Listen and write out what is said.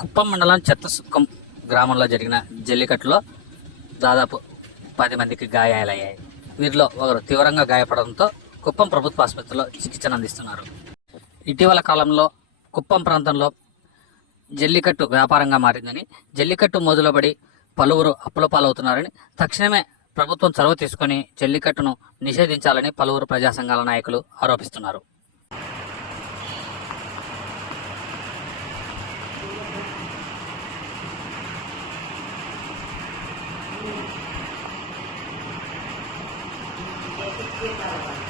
కుప్పం మండలం చెత్తసుక్కం గ్రామంలో జరిగిన జల్లికట్టులో దాదాపు 10 మందికి గాయాలయ్యాయి. వీరిలో ఒకరు తీవ్రంగా గాయపడడంతో కుప్పం ప్రభుత్వ ఆసుపత్రిలో చికిత్సను అందిస్తున్నారు. ఇటీవల కాలంలో కుప్పం ప్రాంతంలో జల్లికట్టు వ్యాపారంగా మారిందని, జల్లికట్టు మొదలుపడి పలువురు అప్పుల పాలవుతున్నారని, తక్షణమే ప్రభుత్వం చొరవ తీసుకొని జల్లికట్టును నిషేధించాలని పలువురు ప్రజా సంఘాల నాయకులు ఆరోపిస్తున్నారు. ¿Qué